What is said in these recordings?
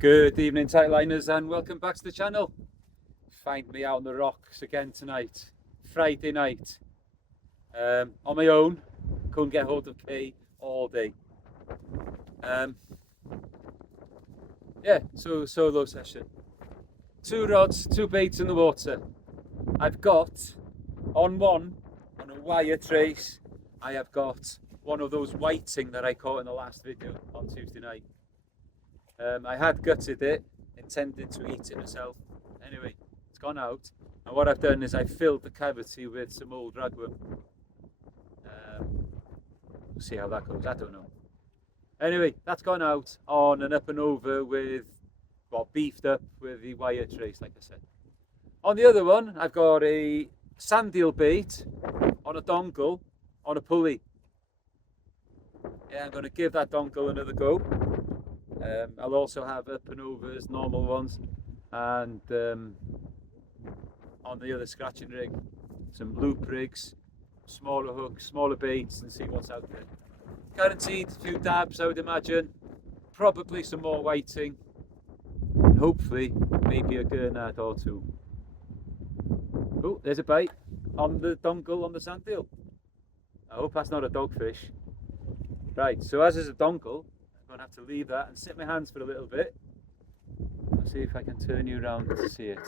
Good evening, tightliners, and welcome back to the channel. Find me out on the rocks again tonight, Friday night, on my own. Couldn't get hold of Kay all day. Yeah, so solo session. 2 rods, 2 baits in the water. I've got on a wire trace, I have got one of those whiting that I caught in the last video on Tuesday night. I had gutted it, intended to eat it myself. Anyway, it's gone out, and what I've done is I filled the cavity with some old ragworm. We'll see how that goes, I don't know. Anyway, that's gone out on an up and over with, well, beefed up with the wire trace, like I said. On the other one, I've got a sand eel bait on a dongle on a pulley. Yeah, I'm going to give that dongle another go. I'll also have up and overs, normal ones, and on the other scratching rig, some loop rigs, smaller hooks, smaller baits, and see what's out there. Guaranteed a few dabs, I would imagine, probably some more whiting, and hopefully maybe a gurnard or two. Oh, there's a bite on the dongle on the sand eel. I hope that's not a dogfish. Right, so as is a dongle, I'm going to have to leave that and sit my hands for a little bit. I'll see if I can turn you around to see it.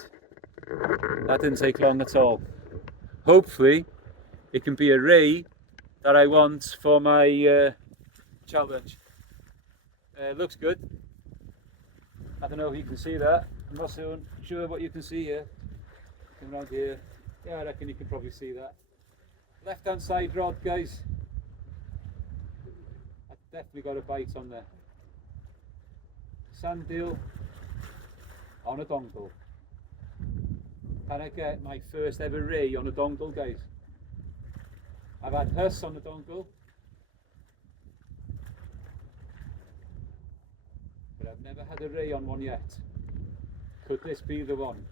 That didn't take long at all. Hopefully it can be a ray that I want for my challenge. Looks good. I don't know if you can see that. I'm not so sure what you can see here. Come around here. Yeah, I reckon you can probably see that. Left hand side rod, guys. Definitely got a bite on there. Sand eel on a dongle. Can I get my first ever ray on a dongle, guys? I've had huss on the dongle, but I've never had a ray on one yet. Could this be the one?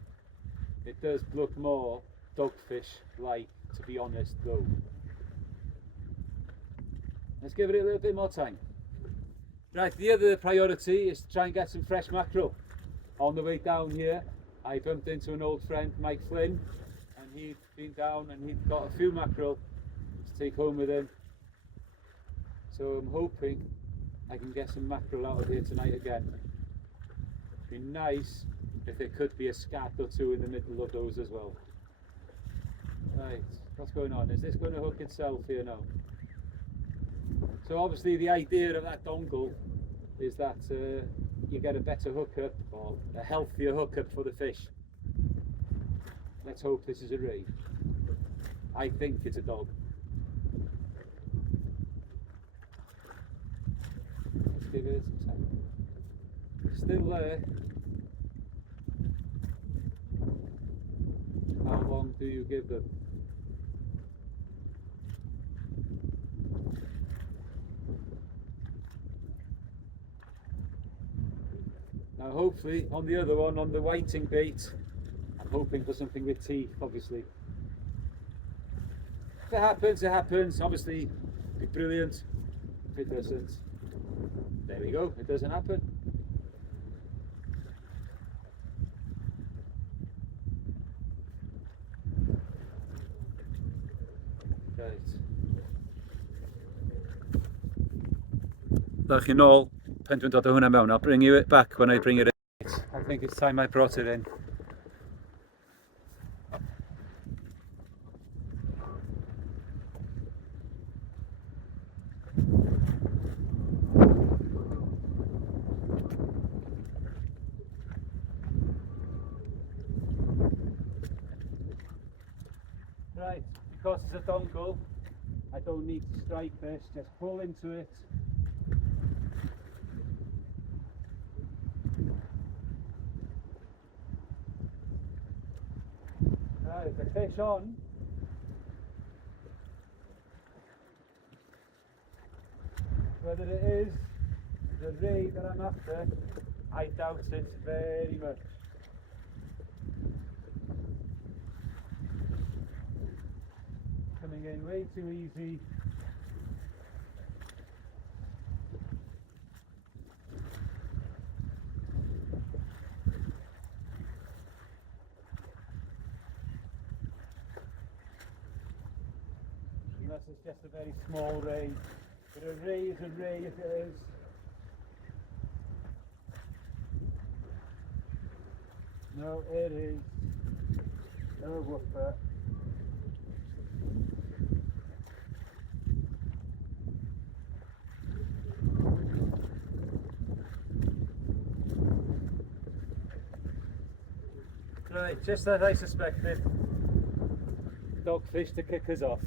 It does look more dogfish-like, to be honest, though. Let's give it a little bit more time. Right, the other priority is to try and get some fresh mackerel. On the way down here, I bumped into an old friend, Mike Flynn, and he'd been down and he'd got a few mackerel to take home with him. So I'm hoping I can get some mackerel out of here tonight again. It'd be nice if there could be a scat or two in the middle of those as well. Right, what's going on? Is this going to hook itself here now? So obviously the idea of that dongle is that you get a better hookup, or a healthier hookup for the fish. Let's hope this is a ray. I think it's a dog. Let's give it some time. Still there. How long do you give them? Now hopefully on the other one, on the whiting bait, I'm hoping for something with teeth, obviously. If it happens, it happens. Obviously, it'd be brilliant. If it doesn't, there we go, it doesn't happen. Right. Dach chi'n ôl, pen dwi'n dod o hwnna mewn, I'll bring you it back when I bring it in. I think it's time I brought it in. Right, because it's a dongle, I don't need to strike this, just pull into it. Right, the fish on. Whether it is the ray that I'm after, I doubt it very much. Coming in way too easy. unless it's just a very small ray. But a ray is a ray if it is. No, it is. No whooper. Right, just as I suspected, dogfish to kick us off.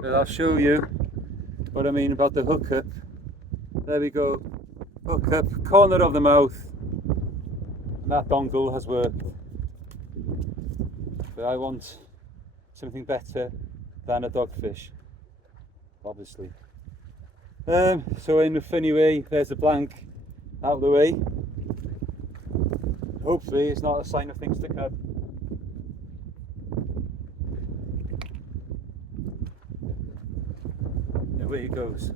But I'll show you what I mean about the hookup. There we go, hookup, corner of the mouth, and that dongle has worked. But I want something better than a dogfish, obviously. So in a funny way, there's a blank out of the way. Hopefully it's not a sign of things to come. Away it goes.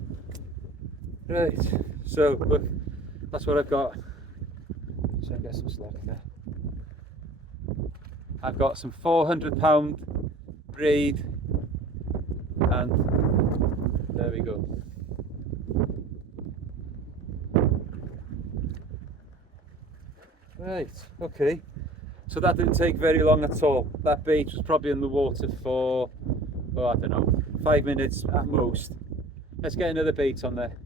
Right, so look, that's what I've got. So I get some slack there. I've got some 400-pound braid, and there we go. Right, okay, so that didn't take very long at all. That bait was probably in the water for, oh, I don't know, 5 minutes at most. Let's get another bait on there,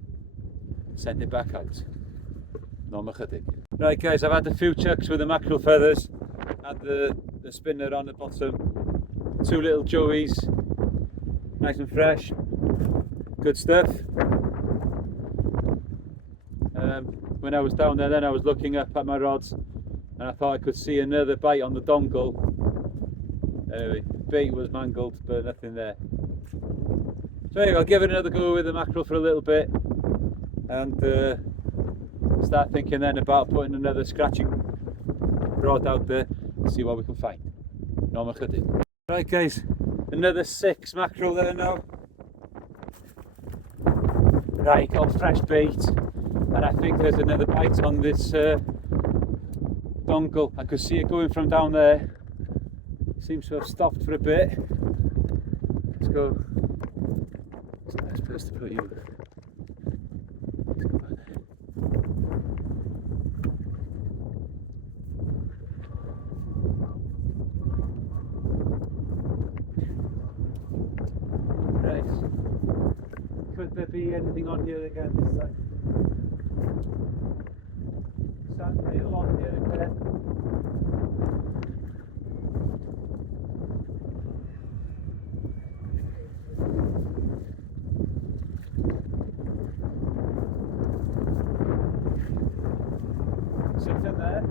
send it back out. No chydig. Right guys, I've had a few chucks with the mackerel feathers and the spinner on the bottom. 2 little joeys, nice and fresh, good stuff. When I was down there then I was looking up at my rods and I thought I could see another bite on the dongle. Anyway, bait was mangled but nothing there. So anyway, I'll give it another go with the mackerel for a little bit and start thinking then about putting another scratching rod out there and see what we can find. No chydig. Right guys, another 6 mackerel there now. Right, got fresh bait and I think there's another bite on this dongle. I could see it going from down there. Seems to have stopped for a bit. Let's go. It's a nice place to put you. Let's go back there. Right. Could there be anything on here again this time? Sandpaper on here again. Something there.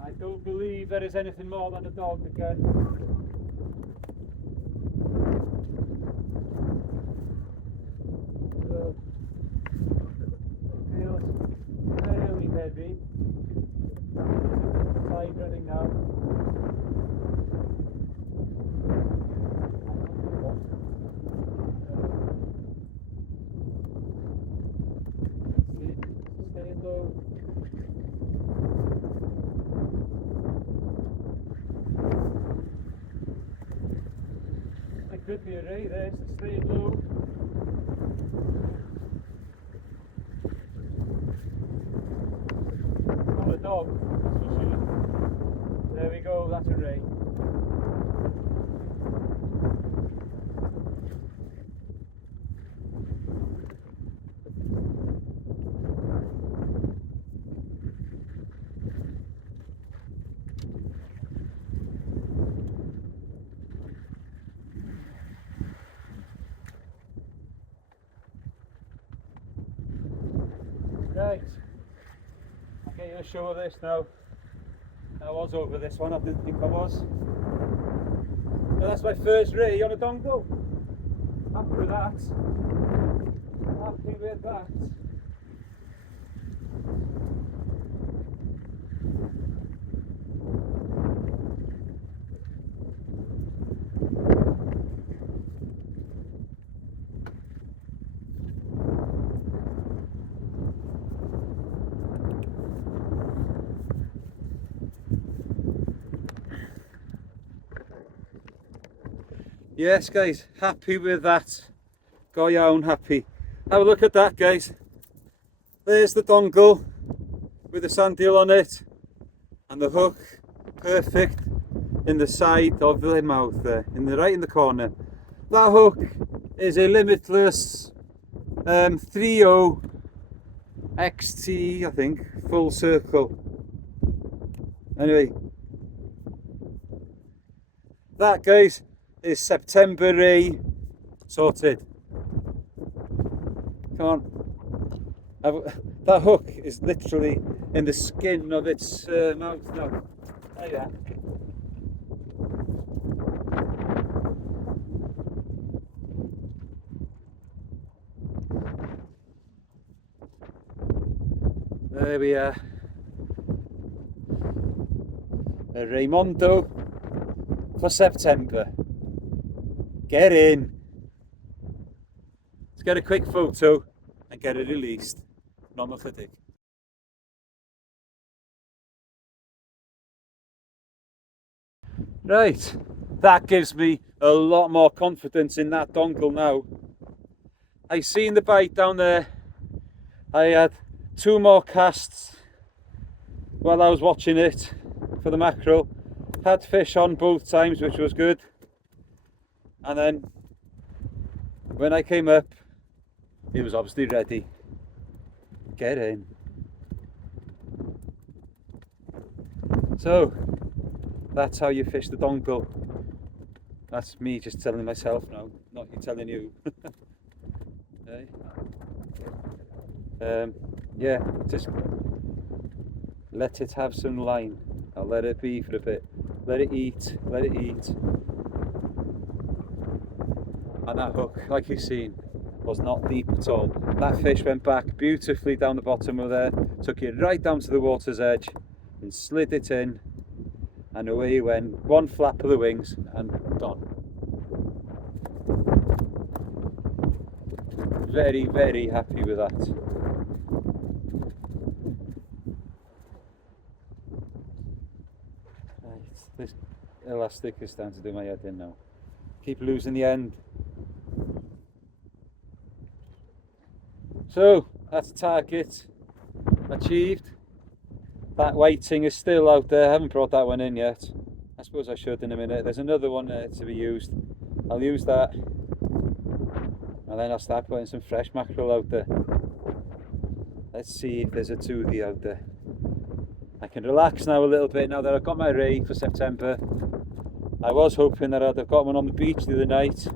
I don't believe there is anything more than a dog again. So, it feels fairly heavy. Tide running now. Staying low. It could be a ray there, so stay low. Not a dog, that's for sure. There we go, that's a ray. Right, I'll get you a show of this now. I was over this one, I didn't think I was. Well, that's my first ray on a dongle. Happy with that. Happy with at that. Yes guys, happy with that. Go iawn, happy. Have a look at that guys. There's the dongle with the sand eel on it and the hook perfect in the side of the mouth there, right in the corner. That hook is a limitless 30 XT, I think, full circle. Anyway, that guys is September Ray sorted. Come on. That hook is literally in the skin of its mouth now. There you are. There we are. A Raimondo for September. Get in. Let's get a quick photo and get it released. Not ychydig. Right, that gives me a lot more confidence in that dongle now. I seen the bite down there. I had 2 more casts while I was watching it for the mackerel. Had fish on both times, which was good. And then when I came up, it was obviously ready. Get in. So that's how you fish the dongle. That's me just telling myself now, not you telling you. Okay. Yeah, just let it have some line. I'll let it be for a bit. Let it eat, let it eat. And that hook, like you've seen, was not deep at all. That fish went back beautifully down the bottom of there, took it right down to the water's edge and slid it in, and away he went. One flap of the wings and gone. Very, very happy with that. Right, this elastic is starting to do my head in now. Keep losing the end. So that's target achieved. That whiting is still out there. I haven't brought that one in yet. I suppose I should in a minute. There's another one to be used. I'll use that, and then I'll start putting some fresh mackerel out there. Let's see if there's a toothie out there. I can relax now a little bit now that I've got my ray for September. I was hoping that I'd have got one on the beach the other night,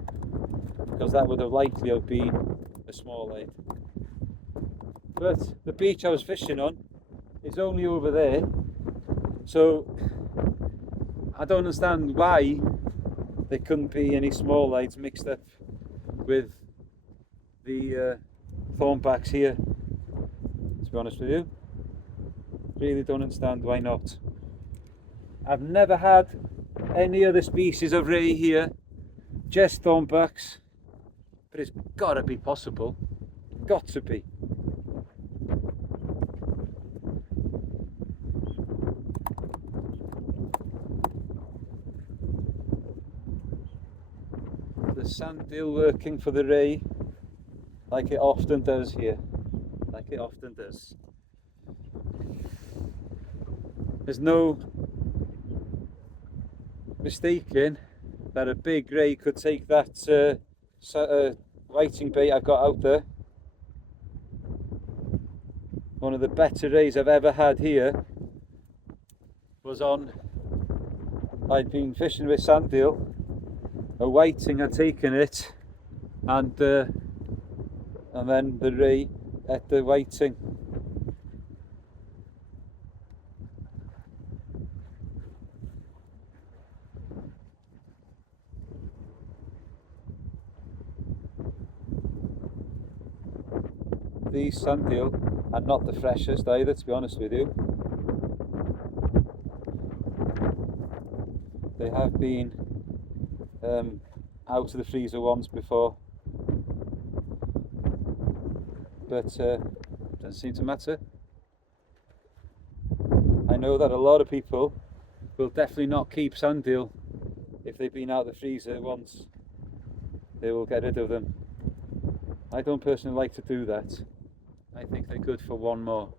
because that would have likely have been a small light. But the beach I was fishing on is only over there, so I don't understand why there couldn't be any small lights mixed up with the thornbacks here. To be honest with you, really don't understand why not. I've never had any other species of ray here, just thornbacks, but it's got to be possible. Got to be. The sand eel working for the ray, like it often does here. Like it often does. There's no mistaking that a big ray could take that whiting bait I've got out there. One of the better rays I've ever had here was on, I'd been fishing with sand eel, a whiting had taken it, and then the ray at the whiting. these sand eel are not the freshest either, to be honest with you. They have been out of the freezer once before, but doesn't seem to matter. I know that a lot of people will definitely not keep sand eel if they've been out of the freezer once. They will get rid of them. I don't personally like to do that. I think they're good for one more.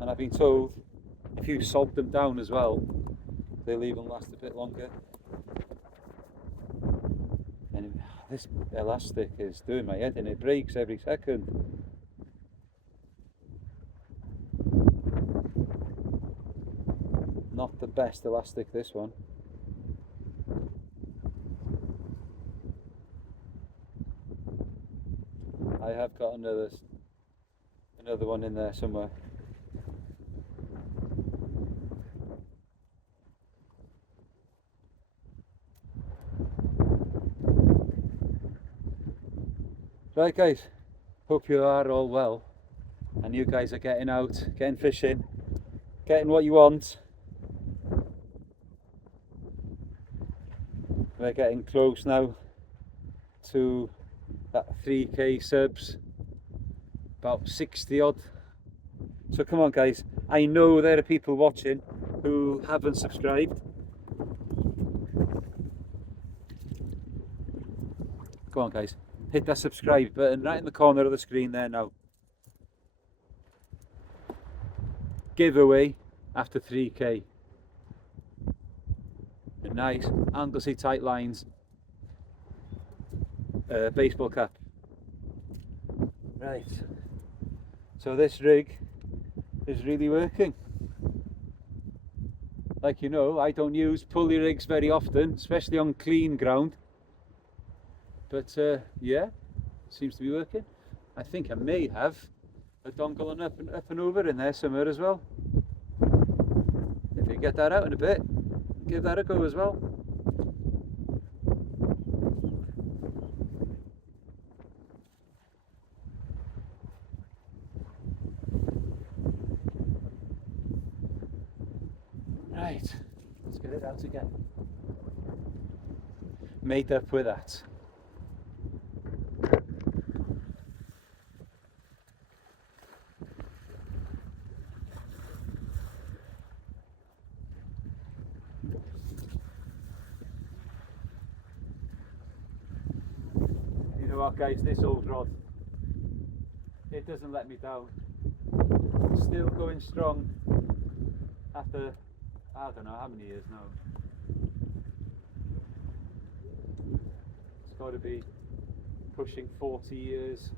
And I've been told if you salt them down as well, they'll even last a bit longer. And this elastic is doing my head in, it breaks every second. Not the best elastic, this one. I have got another one in there somewhere. Right guys, hope you are all well and you guys are getting out, getting fishing, getting what you want. We're getting close now to that 3k subs, about 60 odd. So come on guys, I know there are people watching who haven't subscribed. Come on guys, hit that subscribe button right in the corner of the screen there now. Giveaway after 3k. A nice Anglesey tight lines baseball cap. Right, so this rig is really working. Like you know, I don't use pulley rigs very often, especially on clean ground. But yeah, seems to be working. I think I may have a dongle and up and over in there somewhere as well. If you get that out in a bit, give that a go as well. Right, let's get it out again. Made up with that. You know what guys, this old rod, it doesn't let me down. It's still going strong after, I don't know how many years now. It's got to be pushing 40 years.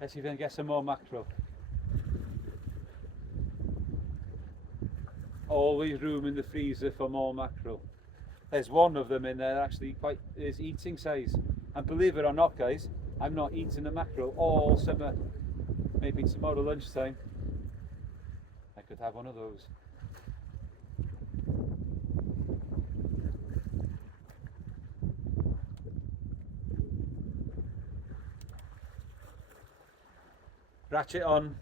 Let's see if we can get some more mackerel. Always room in the freezer for more mackerel. There's one of them in there actually is eating size. And believe it or not guys, I'm not eating the mackerel all summer. Maybe tomorrow lunchtime I could have one of those. Ratchet on.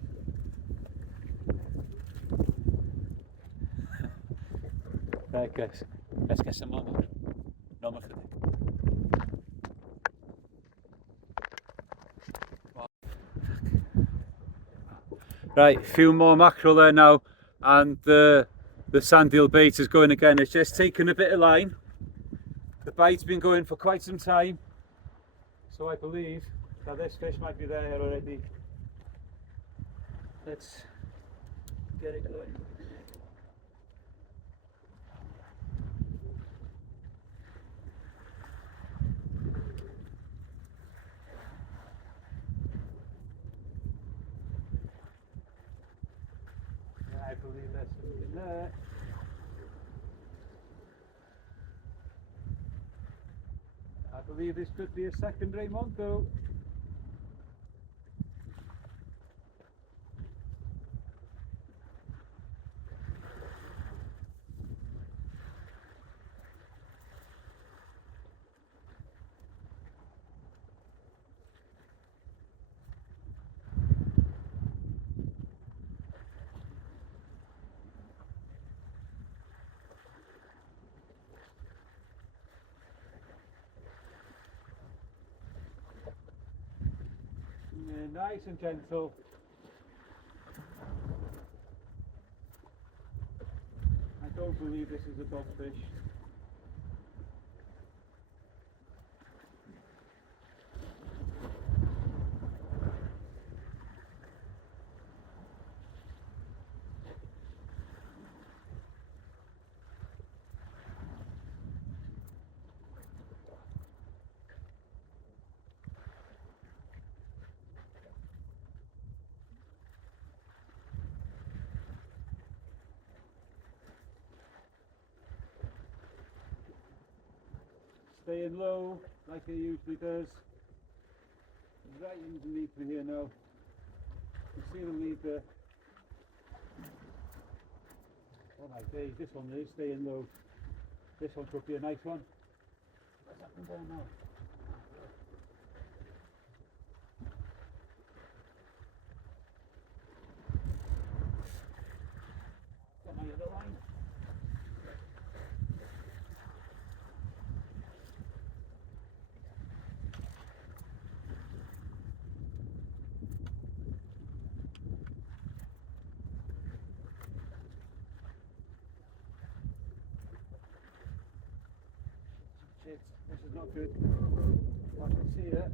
Right guys, let's get some more mackerel. No more for the day. Right, a few more mackerel there now, and the sand eel bait is going again. It's just taken a bit of line. The bait's been going for quite some time, so I believe that this fish might be there already. Let's get it going. I believe there's something there. I believe this could be a secondary Monto. Nice and gentle. I don't believe this is a dogfish. Staying low like it usually does. Right underneath me here now. You see them leave there. Oh my days, this one is staying low. This one could be a nice one. What's happened there now? Got my other line. Shit, this is not good. I can see it.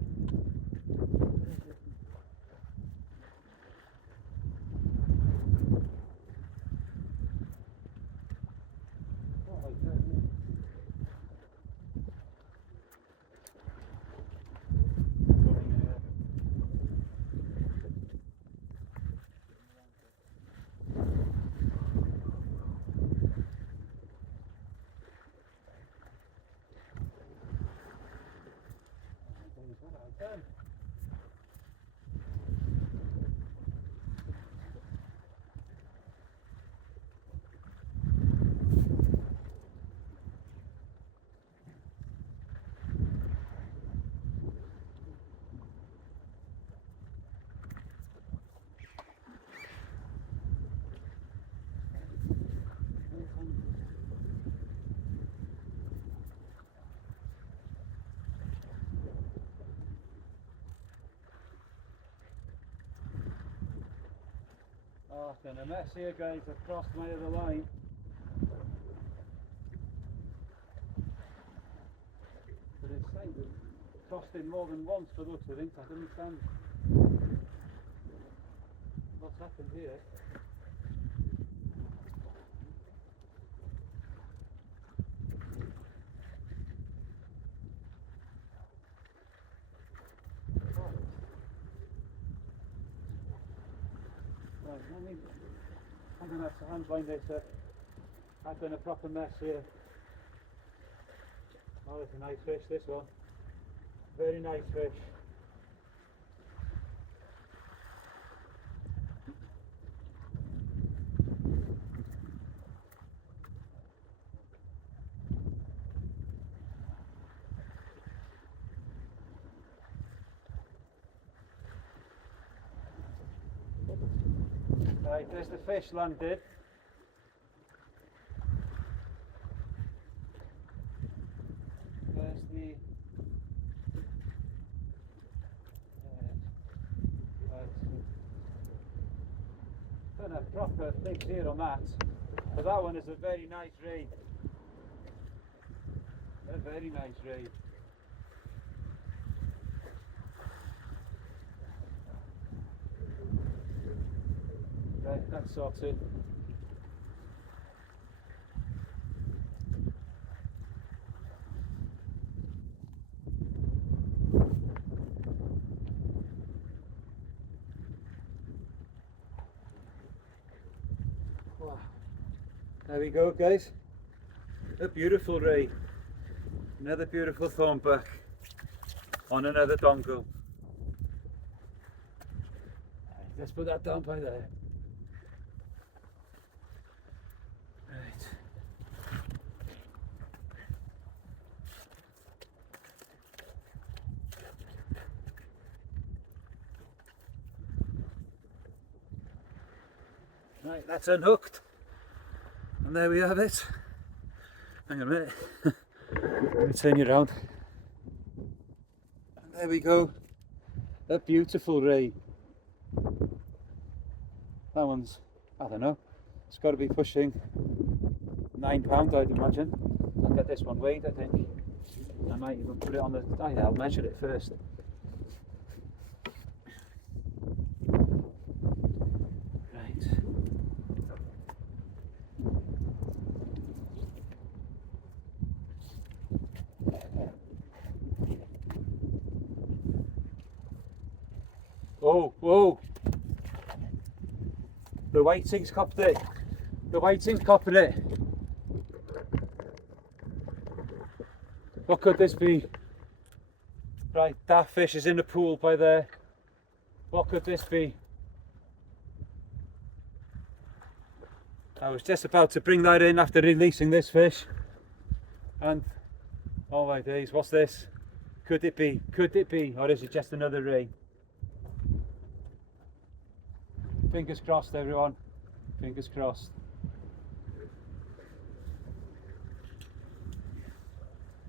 Oh, like that, yeah. What have I done? Oh, it's been a mess here, guys. I've crossed my other line. But it's like we've crossed in more than once for looks of things. I don't understand what's happened here. Right, I'm going to have to handline this. I've done a proper mess here. Oh, it's a nice fish, this one. Very nice fish. Right, there's the fish landed. There's the done a proper big zero mat, but that one is a very nice ray. A very nice ray. Right, that's sorted. Wow. There we go, guys. A beautiful ray. Another beautiful thornback on another dongle. Let's put that down by there. Right. Right, that's unhooked. And there we have it. Hang on a minute. Let me turn you around. And there we go. A beautiful ray. That one's, I don't know, it's got to be pushing £9, I'd imagine. I'll get this one weighed, I think. I might even put it on the, oh yeah, I'll measure it first. Right. Oh, whoa! The whiting's copped it. The whiting's copping it. What could this be? Right, that fish is in the pool by there. What could this be? I was just about to bring that in after releasing this fish. And, oh my days, what's this? Could it be? Could it be? Or is it just another ray? Fingers crossed, everyone. Fingers crossed.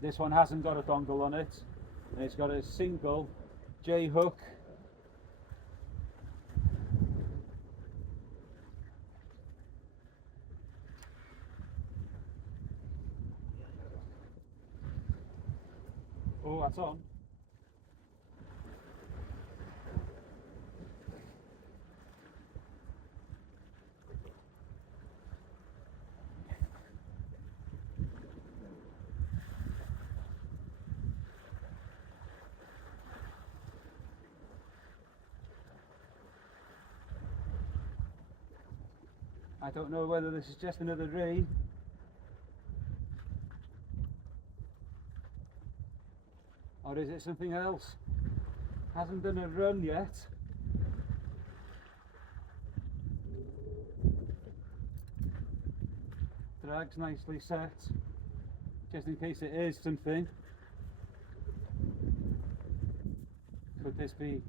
This one hasn't got a dongle on it. It's got a single J hook. Oh, that's on. I don't know whether this is just another ray or is it something else. Hasn't done a run yet. Drag's nicely set, just in case it is something. Could this be?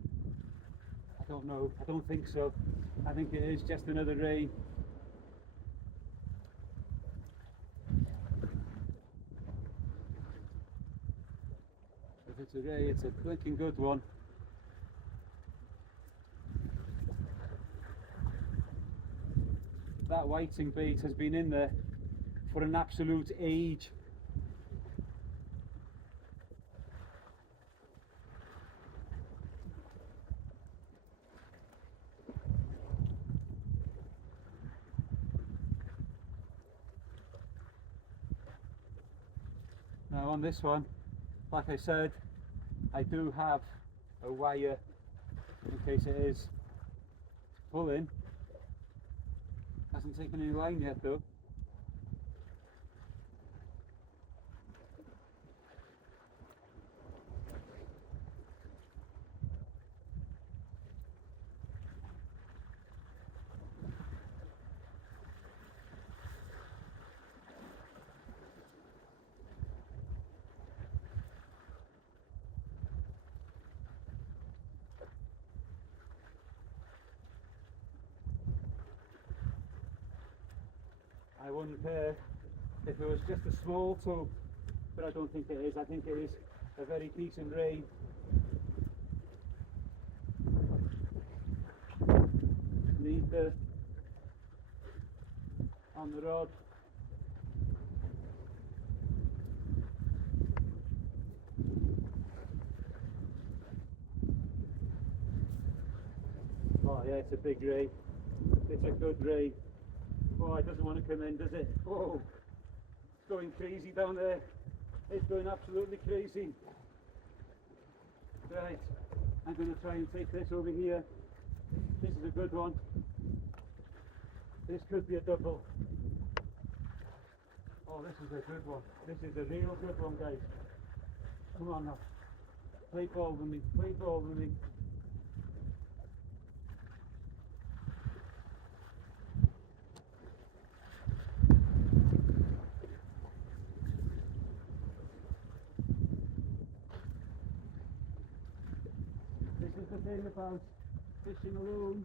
I don't know. I don't think so. I think it is just another ray. If it's a ray, it's a blinking good one. That whiting bait has been in there for an absolute age. Now on this one, like I said, I do have a wire in case it is pulling. Hasn't taken any line yet though. I wouldn't care if it was just a small tub, but I don't think it is. I think it is a very decent ray. Leader on the rod. Oh yeah, it's a big ray. It's a good ray. Oh, it doesn't want to come in, does it? Oh, it's going crazy down there. It's going absolutely crazy. Right, I'm going to try and take this over here. This is a good one. This could be a double. Oh, this is a good one. This is a real good one, guys. Come on now. Play ball with me. Play ball with me. This is the thing about fishing alone.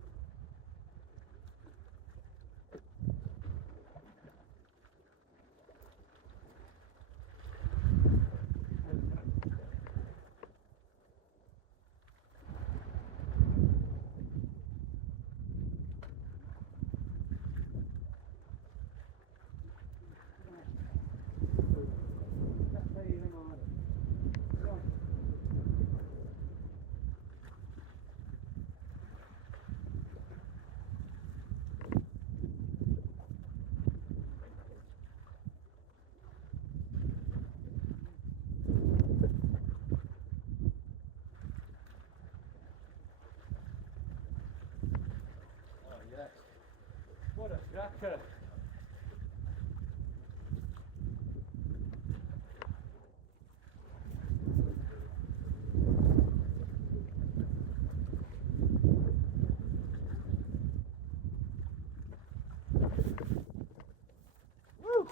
cracker. Woo.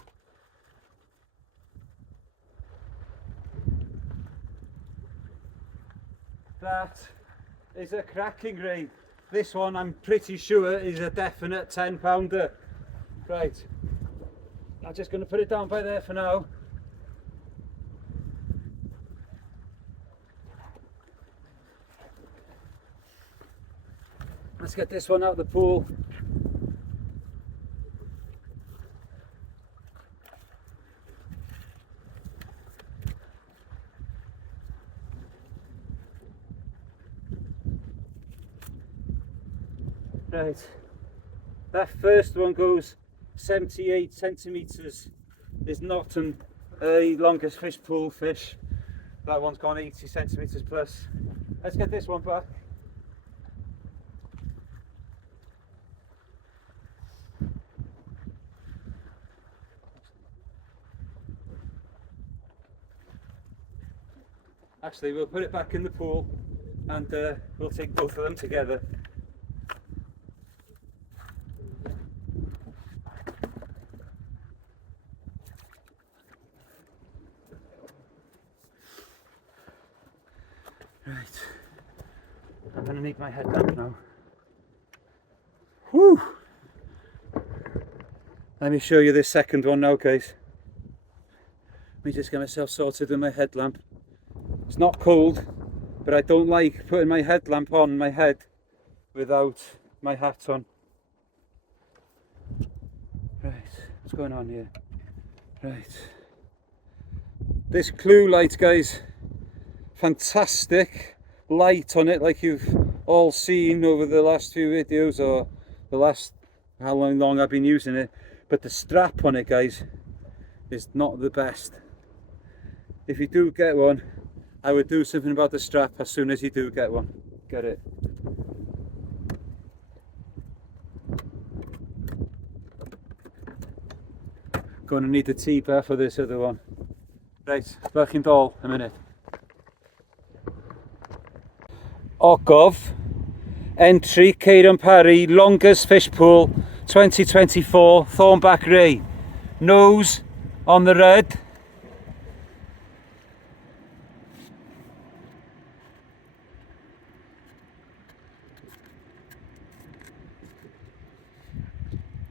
That is a cracking ring. This one I'm pretty sure is a definite 10-pounder. Right, I'm just going to put it down by there for now. Let's get this one out of the pool. Right, that first one goes 78 centimetres. Is not a longest fish pool fish. That one's gone 80 centimetres plus. Let's get this one back. Actually, we'll put it back in the pool and we'll take both of them together. Right, I'm going to need my headlamp now. Whew! Let me show you this second one now, guys. Let me just get myself sorted with my headlamp. It's not cold, but I don't like putting my headlamp on my head without my hat on. Right, what's going on here? Right. This clue light, guys, fantastic light on it, like you've all seen over the last few videos, or the last how long I've been using it. But the strap on it, guys, is not the best. If you do get one, I would do something about the strap as soon as you do get one. Get it. Going to need the T-bar for this other one. Right, back in doll a minute. Ogof, entry Caden Parry, longest fish pool 2024, Thornback Ray. Nose on the red.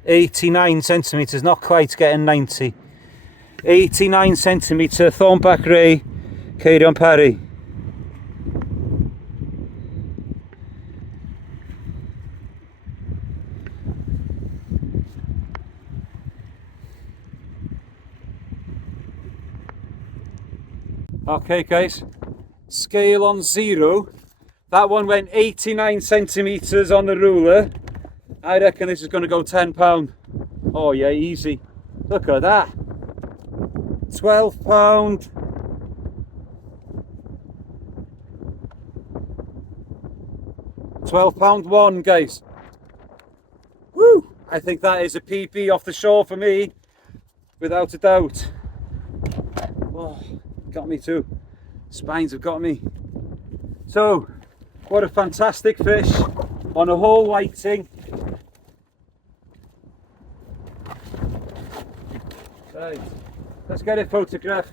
(89 centimetres), not quite getting 90. 89 centimetre Thornback Ray, Caden Parry. Okay guys, scale on 0. That one went 89 centimetres on the ruler. I reckon this is going to go £10. Oh yeah, easy. Look at that. £12. £12 one, guys. Woo! I think that is a PB off the shore for me, without a doubt. Oh, got me too. Spines have got me. So, what a fantastic fish on a whole whiting. Right, let's get it photographed.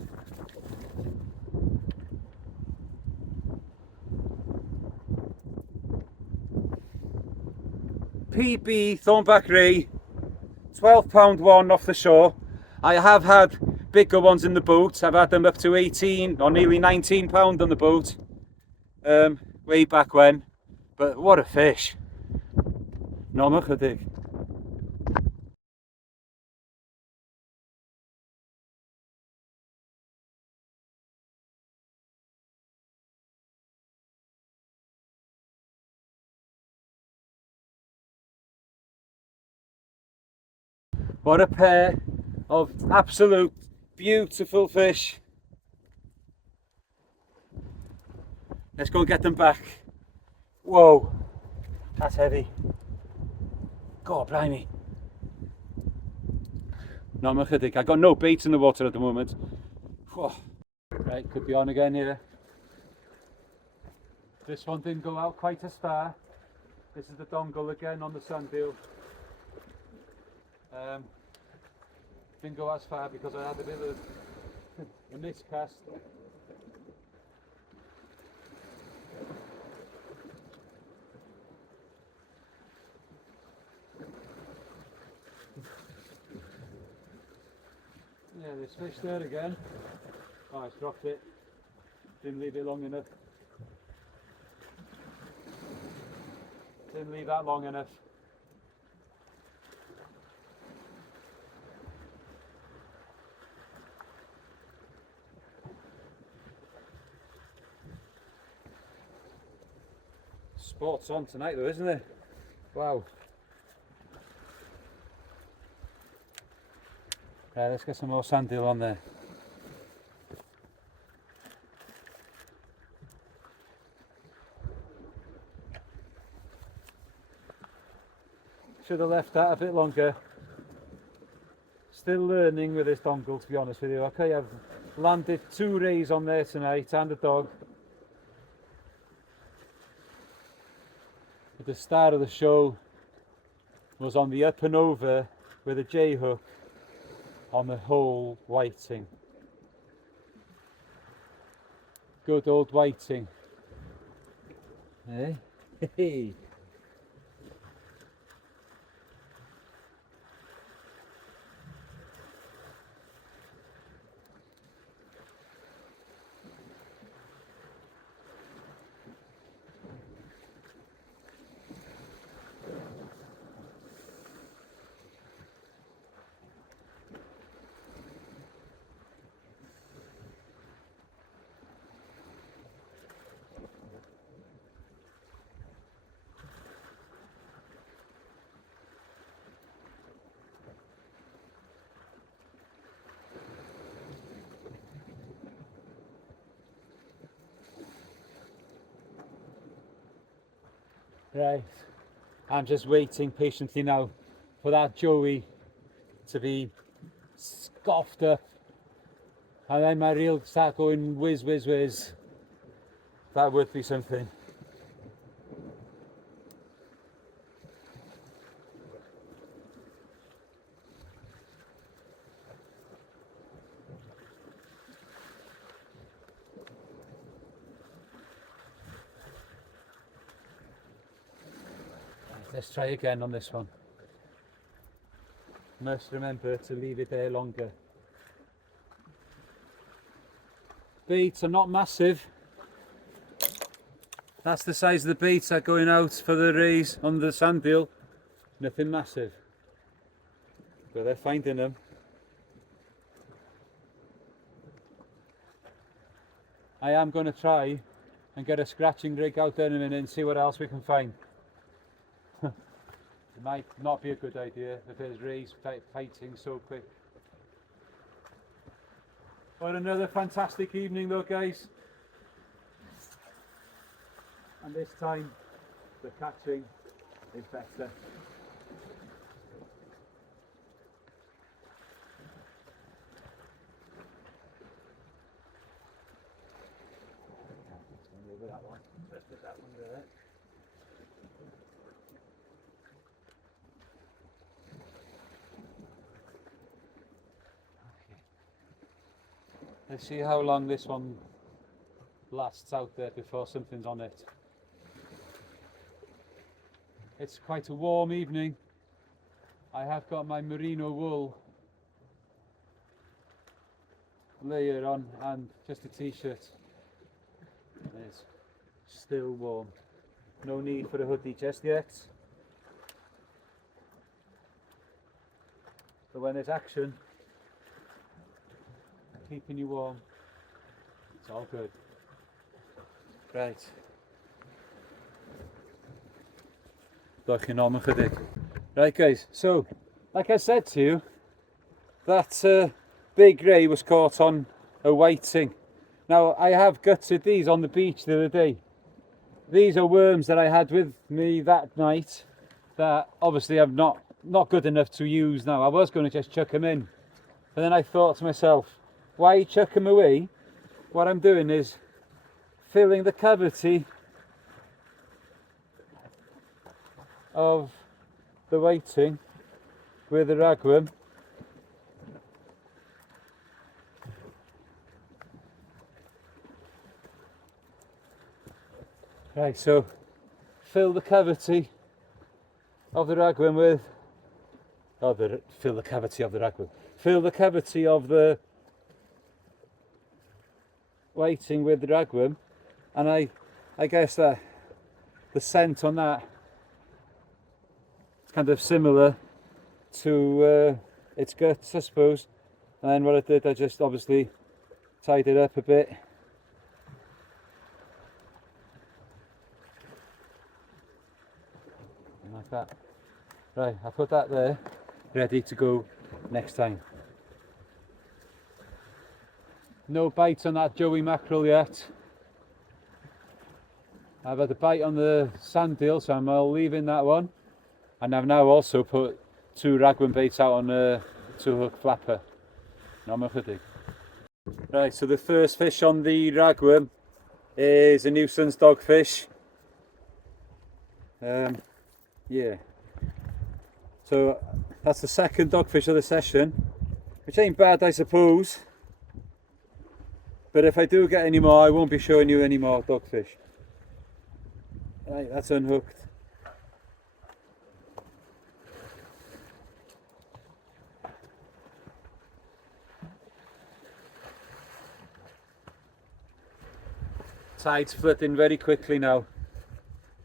PB Thornback Ray, £12 one off the shore. I have had bigger ones in the boat. I've had them up to 18 or nearly £19 on the boat, way back when. But what a fish! No chydig. What a pair of absolute beautiful fish. Let's go and get them back. Whoa, that's heavy. God blimey. No, I'm chydig. I've got no bait in the water at the moment. Whew. Right, could be on again here. This one didn't go out quite as far. This is the dongle again on the sundeal. Didn't go as far because I had a bit of a miscast. Yeah, there's fish there again. Oh, it's dropped it. Didn't leave it long enough. Didn't leave that long enough. Sport's on tonight though, isn't it? Wow. Right, let's get some more sandeel on there. Should have left that a bit longer. Still learning with this dongle, to be honest with you. Okay, I've landed 2 rays on there tonight and a dog. At the start of the show was on the up and over with a J hook on the whole whiting. Good old whiting. Eh? Hey. Right, I'm just waiting patiently now for that joey to be scoffed up and then my reel start going whiz whiz whiz. That would be something. Let's try again on this one. Must remember to leave it there longer. Baits are not massive. That's the size of the baits that are going out for the rays on the sandeel. Nothing massive. But they're finding them. I am going to try and get a scratching rig out there in a minute and see what else we can find. It might not be a good idea if there's rays fighting so quick. But another fantastic evening though, guys. And this time the catching is better. That one. Let's put that one there. Let's see how long this one lasts out there before something's on it. It's quite a warm evening. I have got my merino wool layer on and just a t-shirt. It's still warm. No need for a hoodie just yet. But when there's action, keeping you warm, it's all good. Right. Looking on chydig. Right guys, so like I said to you, that big ray was caught on a whiting. Now I have gutted these on the beach the other day. These are worms that I had with me that night that obviously I'm not good enough to use now. I was going to just chuck them in And then I thought to myself, why chuck them away? What I'm doing is filling the cavity of the whiting with the ragworm. Right, so fill the cavity of the ragworm with, fill the cavity of the ragworm. Fill the cavity of the whiting with the ragworm, and I guess that the scent on that is kind of similar to its guts, I suppose. And then what I did, I just obviously tied it up a bit. Like that. Right, I put that there, ready to go next time. No bite on that joey mackerel yet. I've had a bite on the sand eel, so I'm leaving that one. And I've now also put 2 ragworm baits out on a 2-hook flapper. No more chydig. Right, so the first fish on the ragworm is a nuisance dogfish. Yeah. So that's the second dogfish of the session, which ain't bad, I suppose. But if I do get any more, I won't be showing you any more dogfish. Right, that's unhooked. Tide's flooding very quickly now.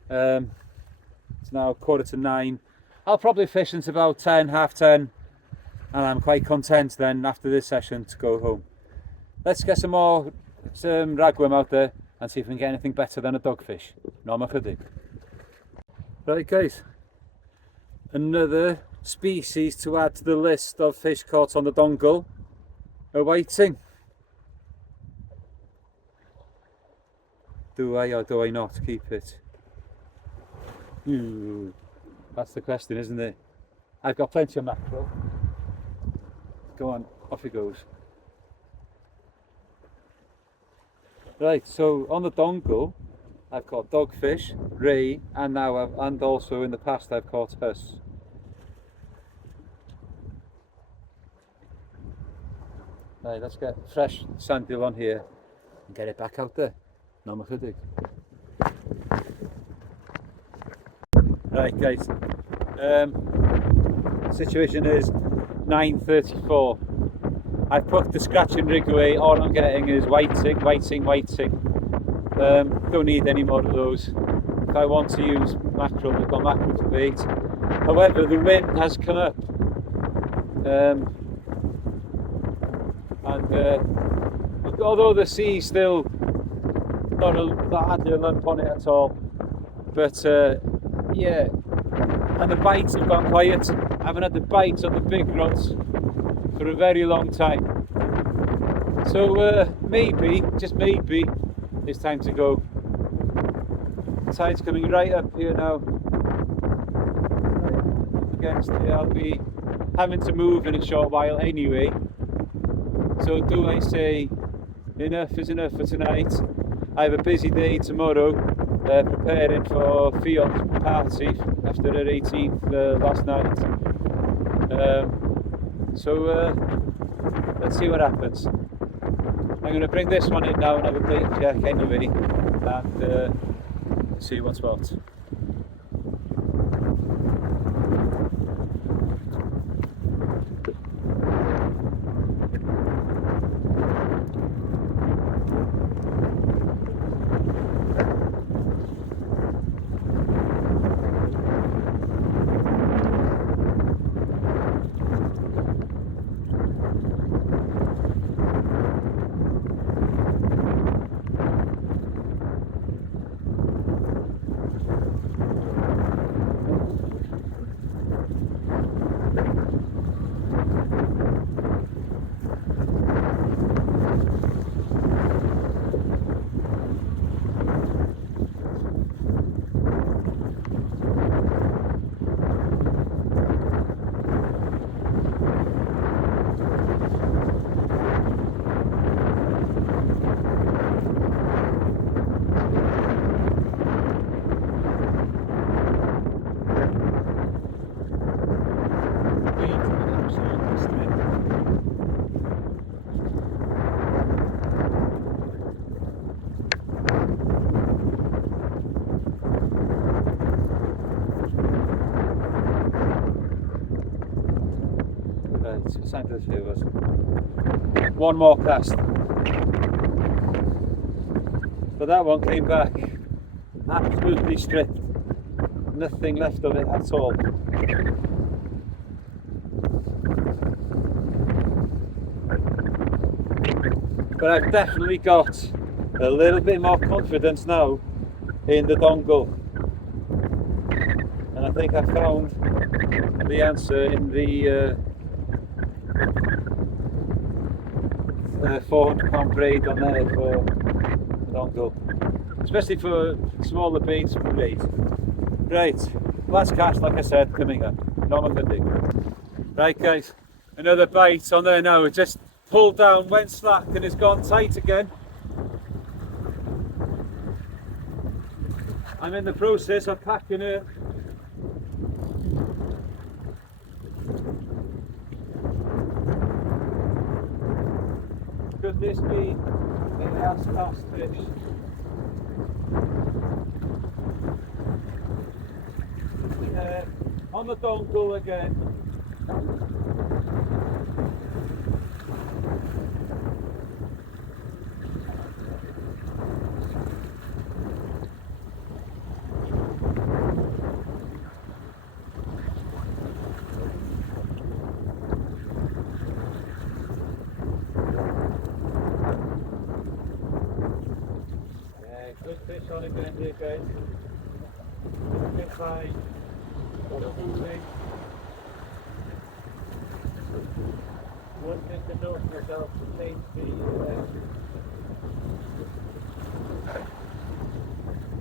It's now 8:45. I'll probably fish until about 10, half 10, and I'm quite content then after this session to go home. Let's get some ragworm out there and see if we can get anything better than a dogfish. No more chydig. Right guys, another species to add to the list of fish caught on the dongle, a whiting. Do I or do I not keep it? Ooh, that's the question, isn't it? I've got plenty of mackerel. Go on, off he goes. Right, so on the dongle, I've caught dogfish, ray, and also in the past I've caught huss. Right, let's get fresh sand eel on here and get it back out there. No more chydig. Right guys, situation is 9:34. I've put the scratching rig away. All I'm getting is whiting. Don't need any more of those. If I want to use mackerel, I've got mackerel to bait. However, the wind has come up, and although the sea's still not hardly a lump on it at all, but yeah, and the bites have gone quiet. I haven't had the bite on the big rods for a very long time, so maybe, just maybe, it's time to go. The tide's coming right up here now, right against it. I'll be having to move in a short while anyway, so do I say enough is enough for tonight? I have a busy day tomorrow, preparing for Fion's party after her 18th last night. So let's see what happens. I'm going to bring this one in now and have a bait check anyway, and see what's what. centre of the two of us. One more cast. But that one came back absolutely stripped. Nothing left of it at all. But I've definitely got a little bit more confidence now in the dongle. And I think I found the answer in the 400-pound braid on there for the dongle. Especially for smaller baits for bait. Right, last cast, like I said, coming up. Not much to do. Right guys, another bite on there now. It just pulled down, went slack and it's gone tight again. I'm in the process of packing it. Could this be the last cast fish? On the dongle again. Yeah, good fish on again here guys. Good fight. One thing to note myself to change the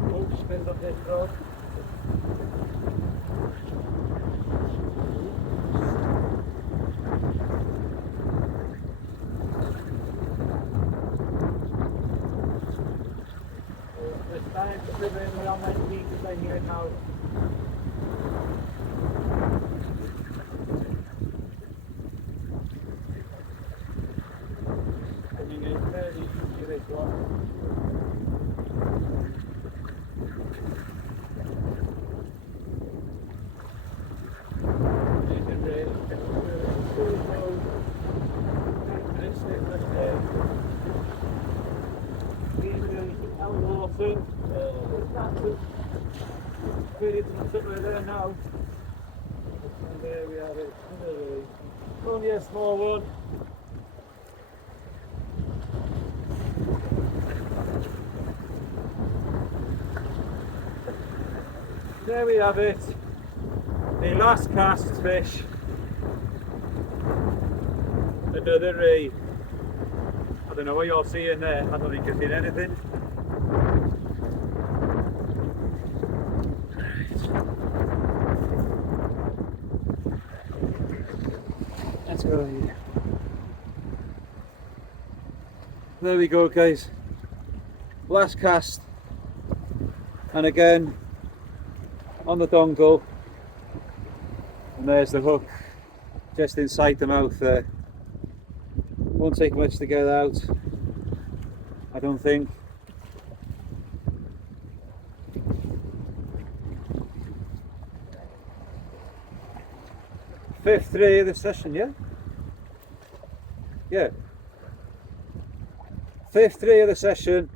hook spin of this rod. It's time to live in where I'm meant to be here now. There now. And there we have it. Only a small one. There we have it. The last cast fish. Another ray. I don't know what you're seeing there. I don't think you've seen anything. Let's go here. There we go guys. Last cast. And again on the dongle. And there's the hook just inside the mouth there. Won't take much to get out, I don't think. Fifth ray of the session, yeah? Yeah. Fifth ray of the session,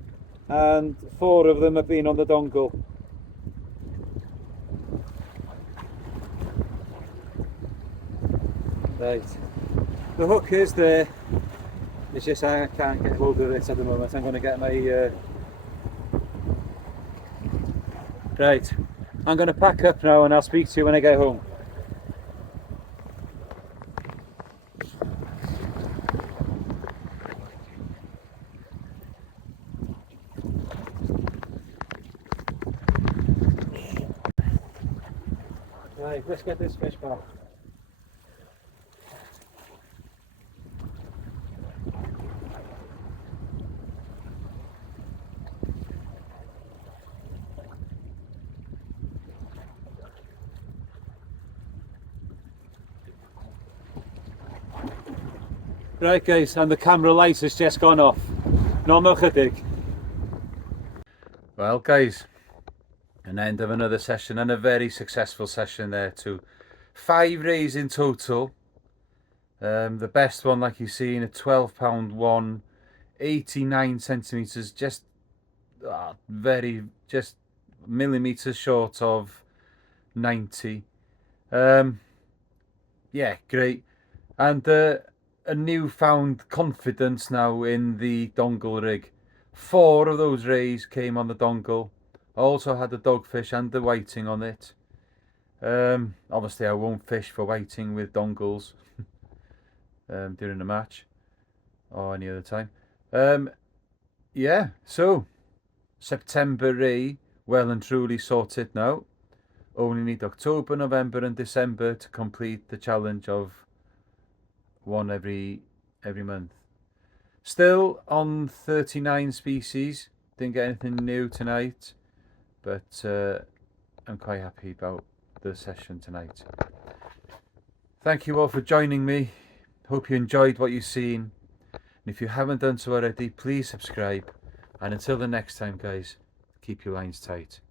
and 4 of them have been on the dongle. Right. The hook is there. It's just I can't get hold of it at the moment. I'm going to get my... Right. I'm going to pack up now and I'll speak to you when I get home. Right, let's get this fish back. Right guys, and the camera light has just gone off. Normal chydig. Well guys, an end of another session and a very successful session there too. 5 rays in total. The best one, like you've seen, a 12-pound one, 89 centimeters, just just millimeters short of 90. Yeah, great. And a newfound confidence now in the dongle rig. 4 of those rays came on the dongle. I also had the dogfish and the whiting on it. Obviously I won't fish for whiting with dongles during the match or any other time. Yeah, so September ray well and truly sorted now. Only need October, November and December to complete the challenge of one every month. Still on 39 species. Didn't get anything new tonight, but I'm quite happy about the session tonight. Thank you all for joining me. Hope you enjoyed what you've seen. And if you haven't done so already, please subscribe. And until the next time, guys, keep your lines tight.